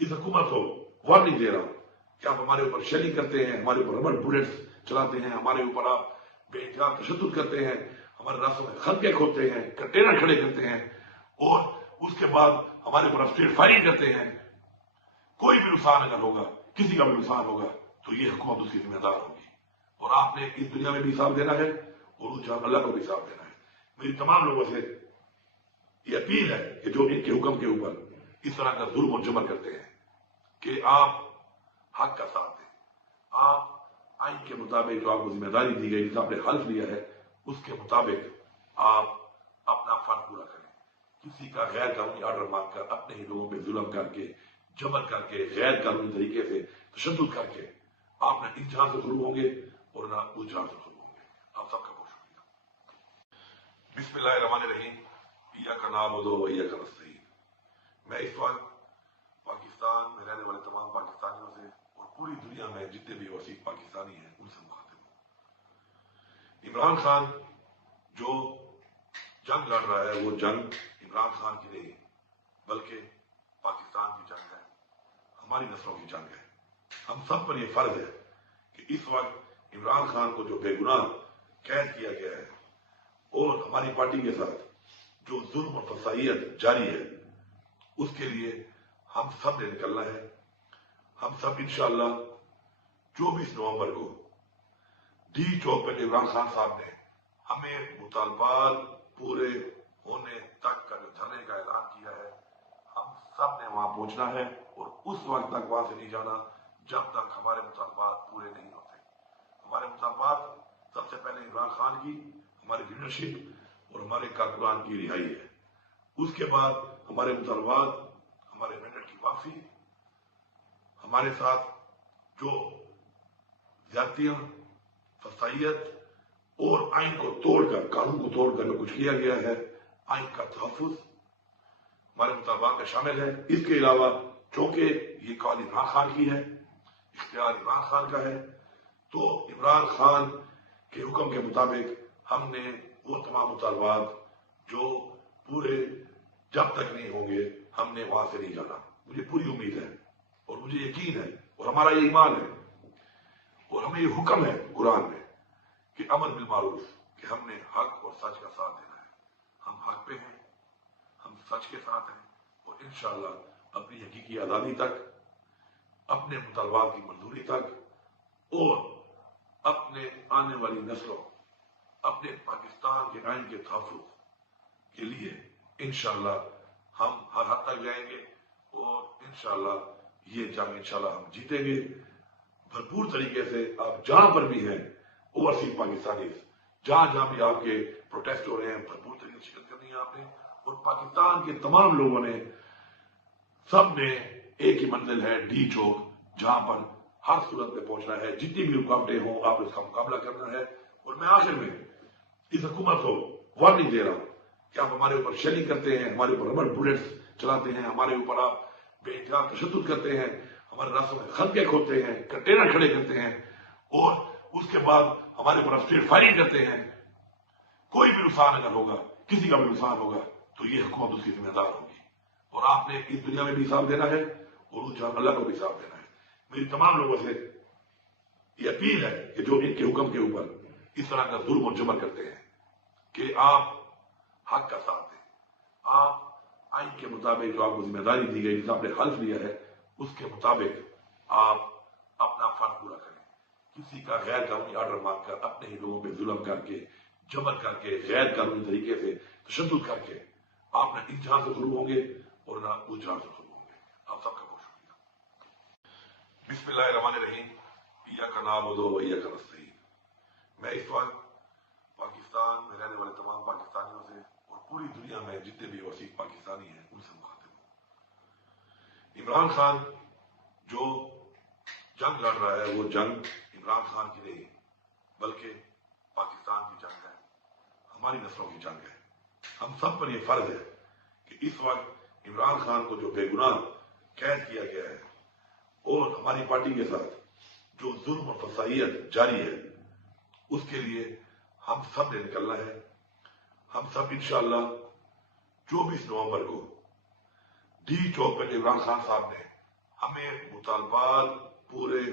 इस हुकूमत को वार्निंग दे रहा हूं कि आप हमारे ऊपर शेलिंग करते हैं, हमारे ऊपर रबड़ बुलेट्स चलाते हैं, हमारे ऊपर आप बेइंतहा तशद्दुद करते हैं, हमारे रास्तों में खंके खोदते हैं, कंटेनर खड़े करते हैं और उसके बाद हमारे ऊपर स्ट्रीट फायरिंग करते हैं। कोई भी नुकसान अगर होगा, किसी का भी नुकसान होगा, तो ये हुकूमत उसकी जिम्मेदार होगी और आपने इस दुनिया में भी हिसाब देना है और उस जहां अल्लाह को भी हिसाब देना है। मेरी तमाम लोगों से ये अपील है कि जो इनके हुक्म के ऊपर इस तरह का जुल्म और जबर करते हैं कि आप हक का साथ दें, आप आइन के मुताबिक जो आपको जिम्मेदारी दी गई, जिसे आपने हल्फ लिया है, उसके मुताबिक आप अपना फर्ज पूरा करें। किसी का गैर कानूनी ऑर्डर मांगकर, अपने ही लोगों पर जुल्म करके, जबर करके, गैर कानूनी तरीके से तशद्दुद करके आप न इस जहां से शुरू होंगे और ना उस जहां से शुरू होंगे। आप सबका बहुत शुक्रिया। बिस्मिल्लाहिर्रहमानिर्रहीम। इय्याका नअबुदु व इय्याका नस्तईन। मैं इस वक्त पाकिस्तान में रहने वाले तमाम पाकिस्तानियों से और पूरी दुनिया में जितने भी वसीक पाकिस्तानी हैं उनसे मुखातिब हूं। इमरान खान जो जंग लड़ रहा है, वो जंग इमरान खान की नहीं बल्कि पाकिस्तान की जंग है, हमारी नस्लों की जंग है। हम सब पर यह फर्ज है कि इस वक्त इमरान खान को जो बेगुनाह कैद किया गया है और हमारी पार्टी के साथ जो जुल्म और फसाइयत जारी है, उसके लिए हम सब ने निकलना है। हम सब इंशाअल्लाह 24 नवंबर को डी चौक पर इमरान खान साहब ने हमें मुतालबात पूरे होने तक का जो धरने का ऐलान किया है, हम सब ने वहां पहुंचना है और उस वक्त तक वहां से नहीं जाना जब तक हमारे मुतालबात पूरे नहीं होते। हमारे मुतालबात सबसे पहले इमरान खान की, हमारी लीडरशिप और हमारे कारकुनान की रिहाई है। उसके बाद हमारे मुतालबात, हमारे मेंडेट की वापसी, हमारे साथ जो ज्यादतियां, फसाइयत और आइन को तोड़कर, कानून को तोड़कर जो कुछ किया गया है, आइन का तहफ्फुज हमारे मुतालबात में शामिल है। इसके अलावा चूंकि ये कॉल इमरान खान की है, इख्तियार इमरान खान का है, तो इमरान खान के हुक्म के मुताबिक हमने वो तमाम मुतालबात जो पूरे जब तक नहीं होंगे, हमने वहां से नहीं जाना। मुझे पूरी उम्मीद है और मुझे यकीन है और हमारा ये ईमान है और हमें ये हुक्म है कुरान में कि अमर बिल मारूफ, कि हमने हक और सच का साथ देना है। हम हक पे हैं, हम सच के साथ हैं और इंशाअल्लाह अपनी हकीकी आजादी तक, अपने मुतालबात की मंजूरी तक और अपने आने वाली नस्लों, अपने पाकिस्तान के आइन के तहफ्फुज के लिए इंशाअल्लाह हम हर हद तक जाएंगे और इंशाअल्लाह ये जंग इंशाअल्लाह हम जीतेंगे भरपूर तरीके से। आप जहां पर भी हैं ओवरसीज पाकिस्तानी, जहां जहां भी आपके प्रोटेस्ट हो रहे हैं, भरपूर तरीके से शिरकत करनी है आपने और पाकिस्तान के तमाम लोगों ने, सब ने एक ही मंजिल है, डी चौक, जहां पर हर सूरत में पहुंचना है। जितनी भी रुकावटें हों, आप इसका मुकाबला करना है। और मैं आखिर में इस हुकूमत को वार्निंग दे रहा हूं कि आप हमारे ऊपर शेलिंग करते हैं, हमारे ऊपर रबड़ बुलेट्स चलाते हैं, हमारे ऊपर आप बेइंतहा तशद्दुद करते हैं, हमारे रास्तों में खंके खोदते हैं, कंटेनर खड़े करते हैं और उसके बाद हमारे ऊपर स्ट्रीट फायरिंग करते हैं। कोई भी नुकसान अगर होगा, किसी का भी नुकसान होगा, तो ये हुकूमत उसकी जिम्मेदार होगी और आपने इस दुनिया में भी हिसाब देना है और उस जहां अल्लाह को भी हिसाब देना है। मेरी तमाम लोगों से ये अपील है कि जो इनके हुक्म के ऊपर इस तरह का जुल्म और जबर करते हैं कि आप हक का साथ दें, आप आइन के मुताबिक जो आपको जिम्मेदारी दी गई, जिसे आपने हल्फ लिया है, उसके मुताबिक आप अपना फर्ज पूरा करें। किसी का गैर कानूनी ऑर्डर मांगकर, अपने ही लोगों पर जुल्म करके, जबर करके, गैर कानूनी तरीके से तशद्दुद करके आप न इस जहां से शुरू होंगे और ना उस जहां से शुरू होंगे। आप सबका बहुत शुक्रिया। बिस्मिल्लाहिर्रहमानिर्रहीम। इय्याका नअबुदु व इय्याका नस्तईन। मैं इस वक्त पाकिस्तान में रहने वाले तमाम पाकिस्तानियों से और पूरी दुनिया में जितने भी वसीक पाकिस्तानी हैं उनसे मुखातिब हूं। इमरान खान जो जंग लड़ रहा है, वो जंग इमरान खान की नहीं बल्कि पाकिस्तान की जंग है, हमारी नस्लों की जंग है। हम सब पर यह फर्ज है कि इस वक्त इमरान खान को जो बेगुनाह कैद किया गया है और हमारी पार्टी के साथ जो जुल्म और फसाइयत जारी है, उसके लिए हम सब ने निकलना है। हम सब इंशाअल्लाह 24 नवंबर को डी चौक पर इमरान खान साहब ने ہمیں مطالبات پورے